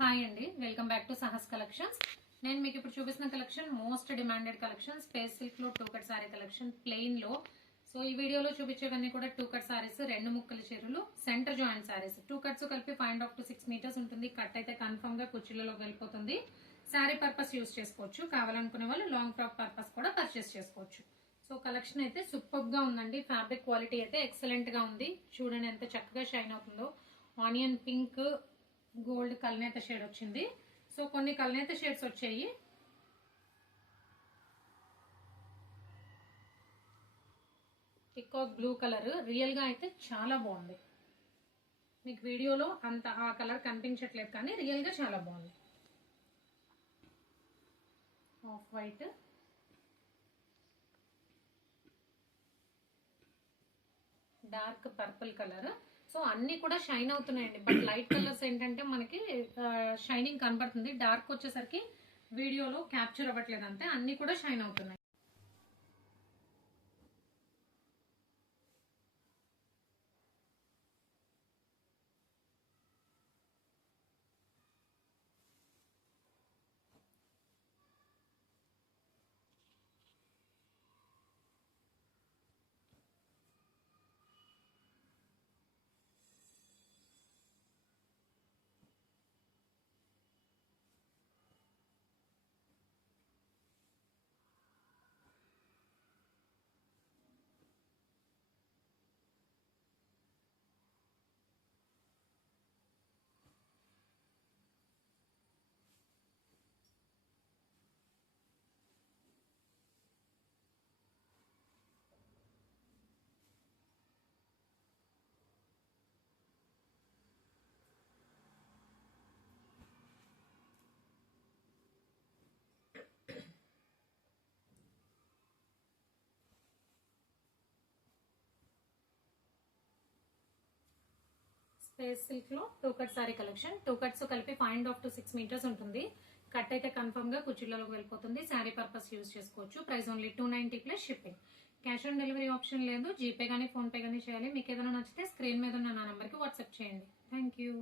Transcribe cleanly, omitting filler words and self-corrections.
Hi అండి, welcome back to Sahas collections. నేను మీకు ఇప్పుడు చూపిస్తున్న collection most demanded collection space silk లో 2 కట్ సారీ కలెక్షన్ ప్లెయిన్ లో. సో ఈ వీడియోలో చూపించేవన్నీ కూడా 2 కట్ సారీస్, 2 ముక్కల చీరలు, సెంటర్ జాయింట్ సారీస్. 2 కట్స్ కలిపి 5.5 to 6 మీటర్స్ ఉంటుంది. కట్ అయితే కన్ఫర్మ్ గా కుర్చీలలో వెళ్ళిపోతుంది. శారీ పర్పస్ యూజ్ చేసుకోవచ్చు, కావాలనుకునే వాళ్ళు లాంగ్ ఫ్రాక్ పర్పస్ కూడా పర్చేస్ చేసుకోవచ్చు. సో కలెక్షన్ అయితే సూపర్ గా ఉందండి. ఫ్యాబ్రిక్ క్వాలిటీ అయితే ఎక్సలెంట్ గా ఉంది. చూడండి ఎంత చక్కగా షైన్ అవుతుందో. ఆనియన్ పింక్, గోల్డ్ కల్నేత షేడ్ వచ్చింది. సో కొన్ని కల్నేత షేడ్స్ వచ్చాయి. పికాక్ బ్లూ కలర్ రియల్ గా అయితే చాలా బాగుంది. మీకు వీడియోలో అంత ఆ కలర్ కనిపించట్లేదు, కానీ రియల్ గా చాలా బాగుంది. Off white, dark purple colour. So అన్ని కూడా షైన్ అవుతున్నాయండి. బట్ లైట్ కలర్స్ ఏంటంటే మనకి షైనింగ్ కనబడుతుంది. డార్క్ వచ్చేసరికి వీడియోలో క్యాప్చర్ అవ్వట్లేదు అంతే. అన్ని కూడా షైన్ అవుతున్నాయి. స్పేస్ సిల్క్ లో 2 కట్ సారీ కలెక్షన్. 2 కట్స్ కలిపి 5.5 to 6 మీటర్స్ ఉంటుంది. కట్ అయితే కన్ఫర్మ్ గా కుర్చీలలోకి వెళ్ళిపోతుంది. శారీ పర్పస్ యూజ్ చేసుకోవచ్చు. Price only 290 plus shipping. Cash on delivery option లేదు. జీపే కానీ ఫోన్ పే కానీ చేయాలి. మీకు ఏదైనా నచ్చితే స్క్రీన్ మీద ఉన్న నా నెంబర్కి వాట్సాప్ చేయండి. Thank you.